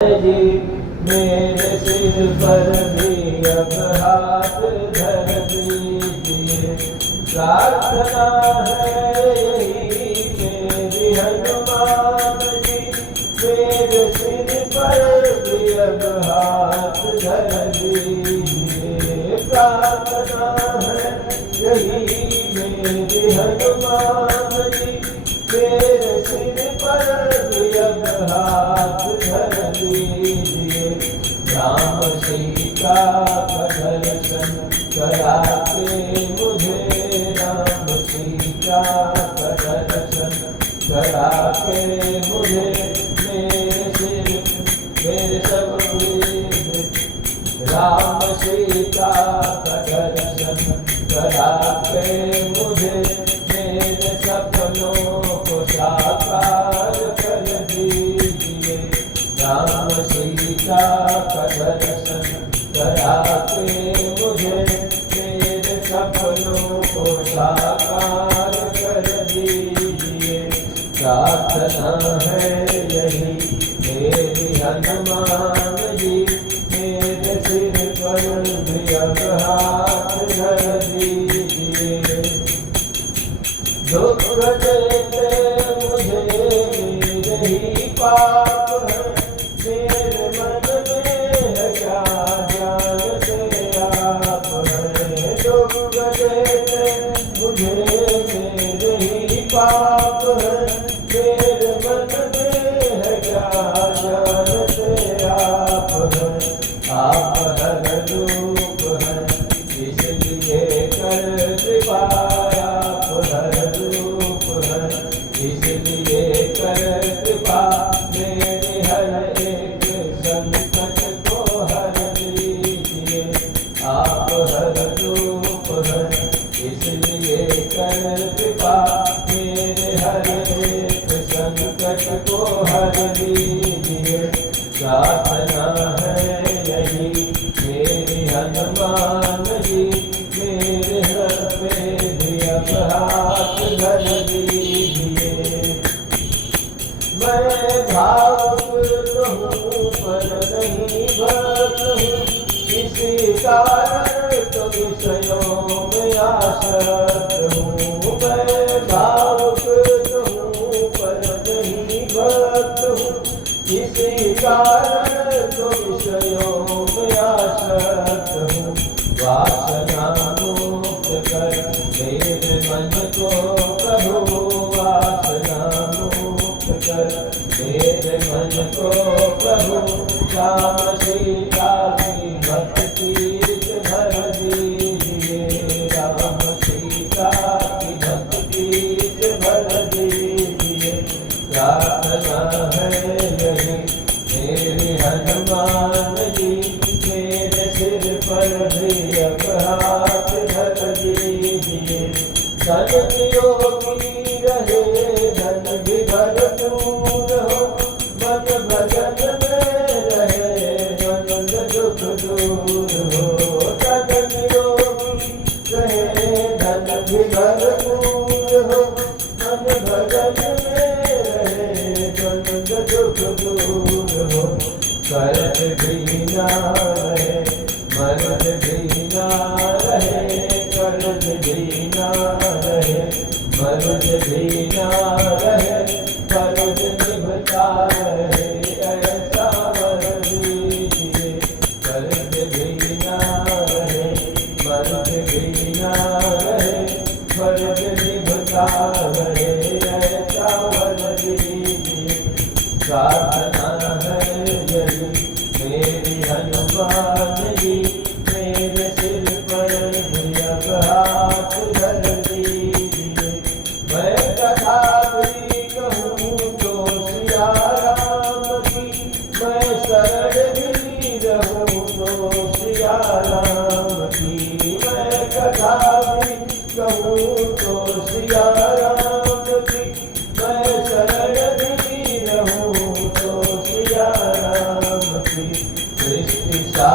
जी मेरे सिर पर भी अब हाथ धर दीजिए। प्रार्थना है यही मेरी हनुमान जी, मेरे सिर पर भी अब हाथ धर दीजिए। प्रार्थना है यही मेरी हनुमान जी, मेरे सिर पर भी अब हाथ धर दीजिए। राम सीता का दर्शन करा के मुझे, राम सीता का दर्शन करा के मुझे, मेरे सिर मेरे सब राम सीता का दर्शन करा के मुझे, मेरे सपनों को साकार कर दीजिए। राम सीता का दर्शन करा के मुझे, मेरे सपनों को साकार कर दीजिए। प्रार्थना है यही मेरी हनुमान जी, मेरे सिर पर भी अब हाथ धर दीजिए। दुख देते मुझे मेरे ही पाप है, मेरे मन में है क्या जानते आप हैं। दुख देते मुझे मेरे ही पाप है, मेरे मन में है क्या जानते आप हैं। आप हर रूप हैं इसलिए कर कृपा, आप हर रूप हैं इसलिए कर कृपा, मेरे हर एक संकट को हर लीजिए। आप हर रूप हैं इसलिए कर कृपा, मेरे हर एक संकट को हर लीजिए। प्रार्थना है यही मेरी हनुमान जी, मेरे सर पे भी अब हाथ धर दीजिए। मैं भावुक हूँ पर नहीं भक्त हूँ, किसी कारण तो विषयों में आसक्त हूँ। मैं भावुक हूँ पर नहीं भक्त हूँ, किसी कारण तो विषयों में आसक्त हूँ। वासना मुक्त कर मेरे मन को प्रभु, वासना मुक्त कर मेरे मन को प्रभु, राम सीता की भक्ति से भर दीजिए। राम सीता की भक्ति से भर दीजिए। प्रार्थना है यही मेरी हनुमान जी, मेरे सिर पर भी अब हाथ धर दीजिए। धन योगी रहे धन भी भरपूर हो, मन भजन में रहे मन दुख दूर हो। धन योगी रहे धन भी भरपूर हो, मन भजन में रहे मन दुख दूर हो। कर्ज भी ना रहे मर्द भी ना रहे, कर्ज भी ना रहे मर्द भी ना रहे, कर्ज निभता रहे ऐसा वर दीजिए। कर्ज भी ना रहे मर्द भी ना रहे, कर्ज निभता रहे ऐसा वर दीजिए। प्रार्थना है यही मेरी हनुमान जी, मेरे सिर पर भी अब हाथ धर दीजिए। मैं कथा भी कहूँ तो सिया राम की, मैं शरण भी रहूँ तो सिया राम की। मैं कथा भी कहूँ तो सिया राम की, मैं शरण भी रहूँ तो सिया राम की। सृष्टि सा